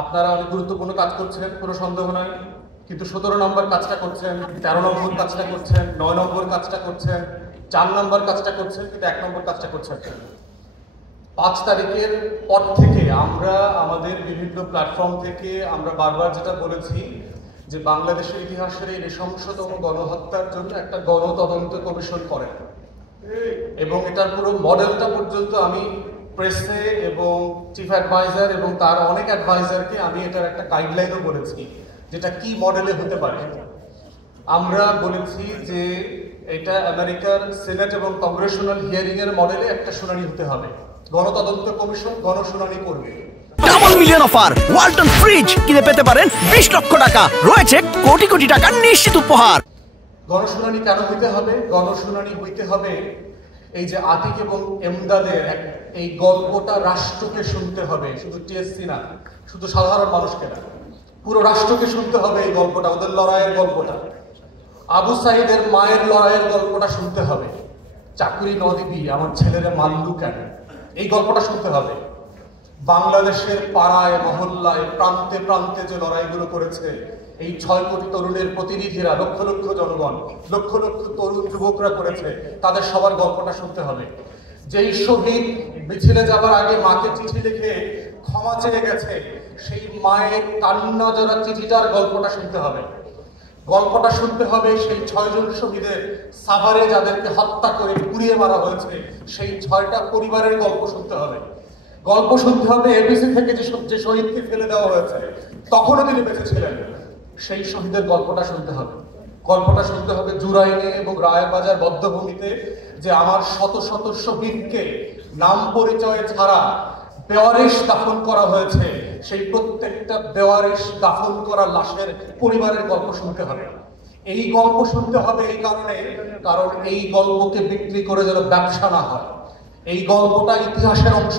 আপনারা অনেক গুরুত্বপূর্ণ কাজ করছেন, কোনো সন্দেহ নাই। কিন্তু 17 নম্বর কাজটা করছেন, 13 নম্বর কাজটা করছেন, 9 নম্বর কাজটা করছেন, 4 নম্বর কাজটা করছেন, কিন্তু 1 নম্বর কাজটা করছেন। 5 তারিখের পর থেকে আমরা আমাদের বিভিন্ন প্ল্যাটফর্ম থেকে আমরা বারবার যেটা বলেছি যে বাংলাদেশের ইতিহাসের এই নৃশংসতম গণহত্যার জন্য একটা গণতদন্ত কমিশন করেন, এবং এটার পুরো মডেলটা পর্যন্ত আমি প্রেসে এবং চিফ অ্যাডভাইজার এবং তার অনেক অ্যাডভাইজারকে আমি এটার একটা গাইডলাইনও বলেছি, যেটা কি মডেলে হতে পারে। আমরা বলেছি যে এটা আমেরিকার সেনেট এবং কংগ্রেশনাল হিয়ারিং এর মডেলে একটা শুনানি হতে হবে। গণতদন্ত কমিশন গণশুনানি করবে। Double million offer Walton fridge কিনে পেতে পারেন 20 লক্ষ টাকা, রয়েছে কোটি কোটি টাকার নিশ্চিত উপহার। গণশুনানি কেন হইতে হবে? গণশুনানি হইতে হবে এই যে আতিক এবং এমদাদের এই গল্পটা রাষ্ট্রকে শুনতে হবে, শুধু টিএসসি না, শুধু সাধারণ মানুষকে না, পুরো রাষ্ট্রকে শুনতে হবে এই গল্পটা, ওদের লড়াইয়ের গল্পটা। আবু সাইদের মায়ের লড়াইয়ের গল্পটা শুনতে হবে। চাকরি ন দিবি, আমার ছেলেরা মাল্লু কেন, এই গল্পটা শুনতে হবে। বাংলাদেশের পাড়ায় মহল্লায় প্রান্তে প্রান্তে যে লড়াইগুলো করেছে এই 6 কোটি তরুণের প্রতিনিধিরা, লক্ষ লক্ষ জনগণ, লক্ষ লক্ষ তরুণ যুবকরা করেছে, তাদের সবার গল্পটা শুনতে হবে। যেই শহীদ মিছিলে যাবার আগে মাকে চিঠি লিখে ক্ষমা চেয়ে গেছে, সেই মায়ের কান্না জড়া চিঠিটার গল্পটা শুনতে হবে। গল্পটা শুনতে হবে সেই 6 জন শহীদের সাভারে যাদেরকে হত্যা করে পুড়িয়ে মারা হয়েছে, সেই 6টা পরিবারের গল্প শুনতে হবে। গল্প শুনতে হবে এবিসি থেকে যে শহীদকে ফেলে দেওয়া হয়েছে, তখনও তিনি বেঁচে ছিলেন, সেই শহীদের গল্পটা শুনতে হবে। গল্পটা শুনতে হবে জুরাইনে এবং রায়বাজার বদ্ধভূমিতে যে আমার শত শত শহীদকে নাম পরিচয় ছাড়া বেওয়ারিশ দাফন করা হয়েছে, সেই প্রত্যেকটা বেওয়ারিশ দাফন করা লাশের পরিবারের গল্প শুনতে হবে। এই গল্প শুনতে হবে এই কারণে, কারণ এই গল্পকে বিক্রি করে যেন ব্যবসা না হয়। এই গল্পটা ইতিহাসের অংশ,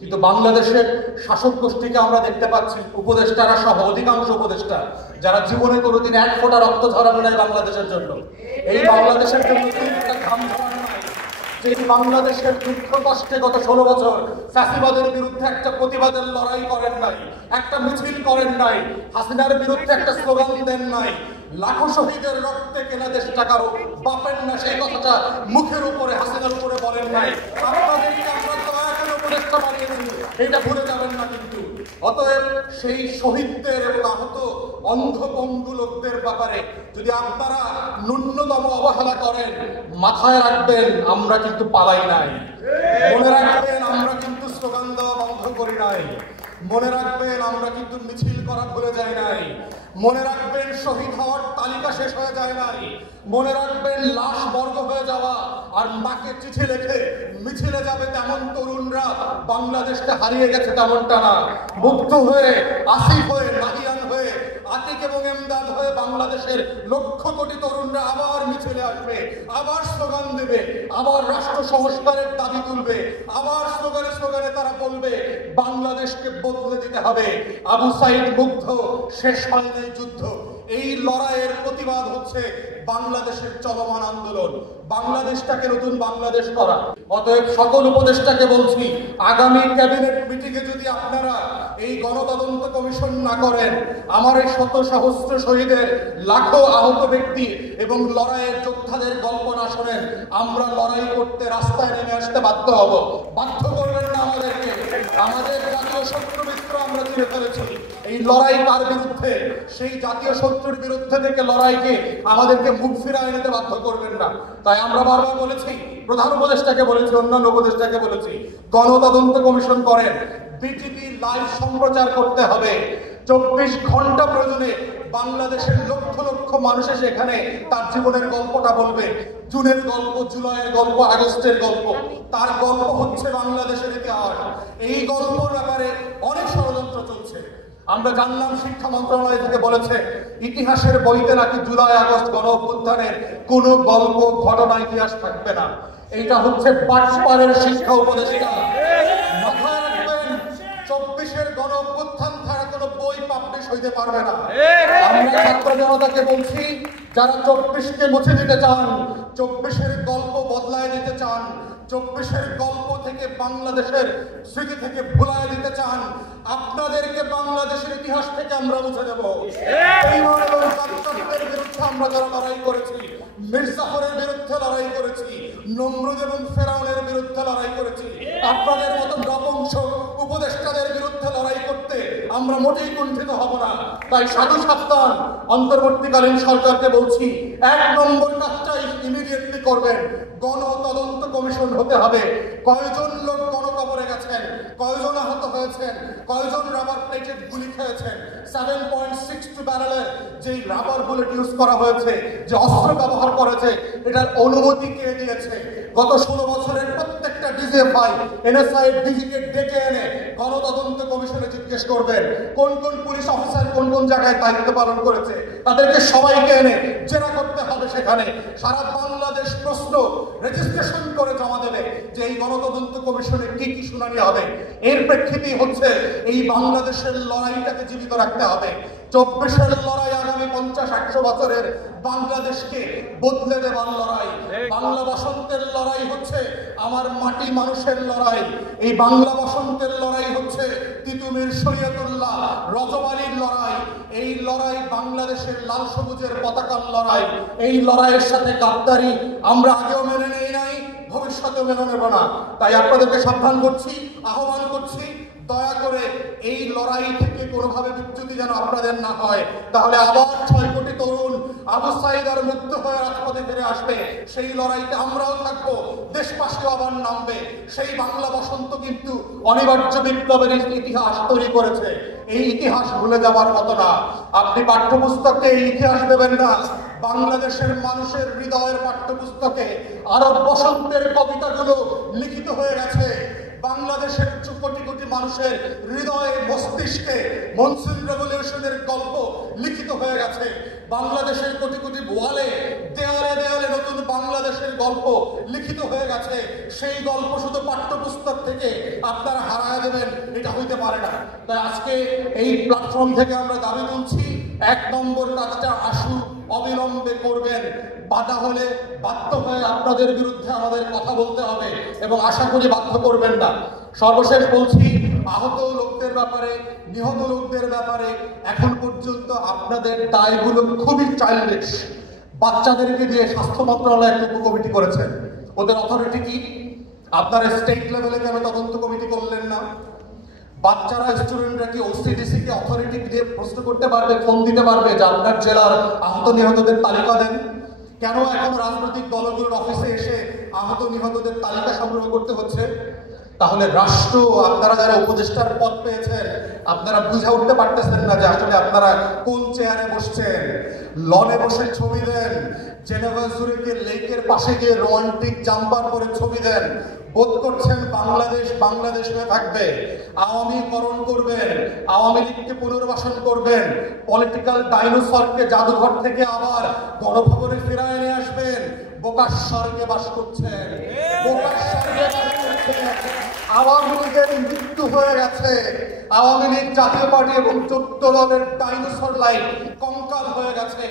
কিন্তু বাংলাদেশের শাসক গোষ্ঠীকে আমরা দেখতে পাচ্ছি, উপদেষ্টারা সহ অধিকাংশ উপদেষ্টা যারা জীবনে কোনোদিন 1 ফোঁটা রক্ত ঝরানো নাই বাংলাদেশের জন্য, এই বাংলাদেশের জন্য ঘাম ঝরানো নাই, যে বাংলাদেশের দুঃখ কষ্টে গত 16 বছর ফ্যাসিবাদের বিরুদ্ধে একটা প্রতিবাদের লড়াই করেন নাই, একটা মিছিল করেন নাই, হাসিনার বিরুদ্ধে একটা স্লোগান দেন নাই, লাখো শহীদের রক্তে কেনা দেশ টাকারও বাপেন না, সেই কথাটা মুখের উপরে হাসিনার উপরে বলেন নাই। আপনাদেরকে আমরা দয়া করে উপদেষ্টা বানিয়েছি, এটা ভুলে যাবেন না কিন্তু। অতএব সেই শহীদদের এবং আহত অন্ধপঙ্গু লোকদের ব্যাপারে যদি আপনারা ন্যূনতম অবহেলা করেন, মাথায় রাখবেন আমরা কিন্তু পালাই নাই, মনে রাখবেন আমরা কিন্তু স্লোগান দেওয়া বন্ধ করি নাই, মনে রাখবেন আমরা কিন্তু মিছিল করা ভুলে যাই নাই, মনে রাখবেন শহীদ হওয়ার তালিকা শেষ হয়ে যায় নাই, মনে রাখবেন লাশ বর্গ হয়ে যাওয়া আর মাকে চিঠি লিখে মিছিলে যাবে তেমন তরুণরা বাংলাদেশকে হারিয়ে গেছে তেমনটা না। মুগ্ধ হয়ে, আসিফ হয়ে, নাহিয়ান হয়ে, আতিক এবং এমদাদ হয়ে বাংলাদেশের লক্ষ কোটি তরুণরা আবার মিছিলে আসবে, আবার স্লোগান দেবে, আবার রাষ্ট্র সংস্কারের দাবি তুলবে, আবার স্লোগানে স্লোগানে তারা বলবে বাংলাদেশকে বদলে দিতে হবে। আবু সাইদ মুগ্ধ, শেষ হয় নাই যুদ্ধ, এই লড়াইয়ের প্রতিবাদ হচ্ছে বাংলাদেশের চলমান আন্দোলন, বাংলাদেশটাকে নতুন বাংলাদেশ করা। অতএব সকল উপদেষ্টাকে বলছি, আগামী ক্যাবিনেট মিটিংয়ে যদি আপনারা এই গণতদন্ত কমিশন না করেন, আমার এই শত সহস্র শহীদের, লাখো আহত ব্যক্তি এবং লড়াইয়ের যোদ্ধাদের গল্প না শোনেন, আমরা লড়াই করতে রাস্তায় নেমে আসতে বাধ্য হব। বাধ্য করবেন না আমাদেরকে, আমাদের জাতীয় শত্রু মিত্র আমরা চিনে ফেলেছি। এই লড়াই কার বিরুদ্ধে? সেই জাতীয় শত্রুর বিরুদ্ধে থেকে লড়াইকে আমাদেরকে মুখ ফিরায় নিতে বাধ্য করবেন না। তাই আমরা বারবার বলেছি, প্রধান উপদেষ্টাকে বলেছি, অন্যান্য উপদেষ্টাকে বলেছি, গণতদন্ত কমিশন করেন, বিটিভি লাইভ সম্প্রচার করতে হবে। 24 ঘন্টা প্রয়োজনে বাংলাদেশের লক্ষ লক্ষ মানুষ এসে এখানে তার জীবনের গল্পটা বলবে। জুনের গল্প, জুলাইয়ের গল্প, আগস্টের গল্প, তার গল্প হচ্ছে বাংলাদেশের ইতিহাস। এই গল্পের ব্যাপারে অনেক ষড়যন্ত্র চলছে। আমরা জানলাম শিক্ষা মন্ত্রণালয় থেকে বলেছে ইতিহাসের বইতে নাকি জুলাই আগস্ট গণ অভ্যুত্থানের কোন গল্প, ঘটনা, ইতিহাস থাকবে না। এইটা হচ্ছে বাটপাড়ের শিক্ষা উপদেষ্টা। মাথায় রাখবেন, 24-এর গণ অভ্যুত্থান ছাড়া কোনো বই পাবলিশ হইতে পারবে না। আমরা ছাত্র জনতাকে বলছি, যারা 24-কে মুছে দিতে চান, 24-এর গল্প বদলায় দিতে চান, 24-এর গল্প থেকে বাংলাদেশের স্মৃতি থেকে ভুলায় দিতে চান, আপনাদেরকে বাংলাদেশের ইতিহাস থেকে আমরা মুছে দেব। বেঈমান এবং কাফেরদের বিরুদ্ধে আমরা যারা লড়াই করেছি, মির্জাফরের বিরুদ্ধে লড়াই করেছি, নমরুদ এবং ফেরাউনের বিরুদ্ধে লড়াই করেছি, আপনাদের মতো নপুংসক উপদেষ্টাদের বিরুদ্ধে লড়াই করতে আমরা মোটেই কুণ্ঠিত হব না। তাই সাধু সাবধান, অন্তর্বর্তীকালীন সরকারকে বলছি, 1 নম্বর কাজটাই ইমিডিয়েটলি করবেন, গণতদন্ত কমিশন হতে হবে। কয়জন লোক গণকবরে গেছেন, কয়জন আহত হয়েছেন, কয়জন রাবার প্লেটেড গুলি খেয়েছেন, 7.62 ব্যারেলের যে রাবার বুলেট ইউজ করা হয়েছে, যে অস্ত্র ব্যবহার করেছে, এটার অনুমতি কে দিয়েছে? গত 16 বছরের প্রত্যেকটা ডিজিএফআই এনএসআই ডিজিকে ডেকে এনে গণতদন্ত কমিশনে জিজ্ঞেস করবেন কোন কোন পুলিশ অফিসার কোন কোন জায়গায় দায়িত্ব পালন করেছে, তাদেরকে সবাইকে এনে জেরা করতে হবে। সেখানে সারা বাংলাদেশ প্রশ্ন রেজিস্ট্রেশন করে জমা দেবে যে এই গণতদন্ত কমিশনে কি কি শুনানি হবে। এর প্রেক্ষিতেই হচ্ছে এই বাংলাদেশের লড়াইটাকে জীবিত রাখতে হবে। 24-এর লড়াই আগামী 50-100 বছরের বাংলাদেশকে বদলে দেওয়ার লড়াই। বাংলা বসন্তের লড়াই হচ্ছে আমার মাটি মানুষের লড়াই। এই বাংলা বসন্তের লড়াই হচ্ছে তিতুমির শরীয়তুল্লাহ রজবালির লড়াই। এই লড়াই বাংলাদেশের লাল সবুজের পতাকার লড়াই। এই লড়াইয়ের সাথে গাদ্দারি আমরা আগেও মেনে নেই নাই, ভবিষ্যতেও মেনে নেব না। তাই আপনাদেরকে সাবধান করছি, আহ্বান করছি, দয়া করে এই লড়াই থেকে কোনোভাবে বিচ্যুতি যেন আপনাদের না হয়। তাহলে আবার 6 কোটি তরুণ আবু সাঈদ আর মুক্ত হয়ে রাজপথে ফিরে আসবে। সেই লড়াইতে আমরাও থাকবো, দেশবাসীও আবার নামবে। সেই বাংলা বসন্ত কিন্তু অনিবার্য বিপ্লবের ইতিহাস তৈরি করেছে। এই ইতিহাস ভুলে যাওয়ার মতো না। আপনি পাঠ্যপুস্তকে এই ইতিহাস দেবেন না, বাংলাদেশের মানুষের হৃদয়ের পাঠ্যপুস্তকে আরব বসন্তের কবিতাগুলো লিখিত হয়ে গেছে। বাংলাদেশের কোটি কোটি মানুষের হৃদয়ে মস্তিষ্কে মনসুন রেভলিউশনের গল্প লিখিত হয়ে গেছে। বাংলাদেশের কোটি কোটি ওয়ালে দেয়ালে দেয়ালে নতুন বাংলাদেশের গল্প লিখিত হয়ে গেছে। সেই গল্প শুধু পাঠ্যপুস্তক থেকে আপনারা হারায় দেবেন, এটা হইতে পারে না। তাই আজকে এই প্ল্যাটফর্ম থেকে আমরা দাবি তুলছি, 1 নম্বর কাজটা আশু অবিলম্বে করবেন। বাধা হলে বাধ্য হয়ে আপনাদের বিরুদ্ধে আমাদের কথা বলতে হবে এবং আশা করি বাধ্য করবেন না। সর্বশেষ বলছি, আহত লোকদের ব্যাপারে, নিহত লোকদের ব্যাপারে এখন পর্যন্ত আপনাদের দায়গুলো খুবই চাইল্ডিশ। বাচ্চাদেরকে দিয়ে স্বাস্থ্য মন্ত্রণালয় একটা উপকমিটি করেছেন, ওদের অথরিটি কি? আপনারা স্টেট লেভেলে কেন তদন্ত কমিটি করলেন না? বাচ্চারা, স্টুডেন্টরা কি ওসিডিসি কে অথরিটি দিয়ে প্রশ্ন করতে পারবে, ফোন দিতে পারবে যে আপনার জেলার আহত নিহতদের তালিকা দেন? কেন এখন রাজনৈতিক দলগুলোর অফিসে এসে আহত নিহতদের তালিকা সংগ্রহ করতে হচ্ছে? তাহলে রাষ্ট্র, আপনারা যারা উপদেষ্টার পদ পেয়েছেন, আপনারা বুঝে উঠতে পারতেছেন না যে আসলে আপনারা কোন চেয়ারে বসছেন। লনে বসে ছবি দেন, জেনেভা জুরিকে লেকের পাশে গিয়ে রোমান্টিক জাম্পার পরে ছবি দেন, বোধ করছেন বাংলাদেশ বাংলাদেশ হয়ে থাকবে। আওয়ামীকরণ করবেন, আওয়ামী লীগকে পুনর্বাসন করবেন, পলিটিক্যাল ডাইনোসরকে জাদুঘর থেকে আবার গণভবনে ফিরায় নিয়ে আসবেন। বোকার স্বর্গে বাস করছেন, বোকার স্বর্গে বাস করছেন। আওয়ামী লীগের মৃত্যু হয়ে গেছে। আওয়ামী লীগ জাতীয় পার্টি এবং 14 দলের ডাইনোসর লাইন কঙ্কাল হয়ে গেছে।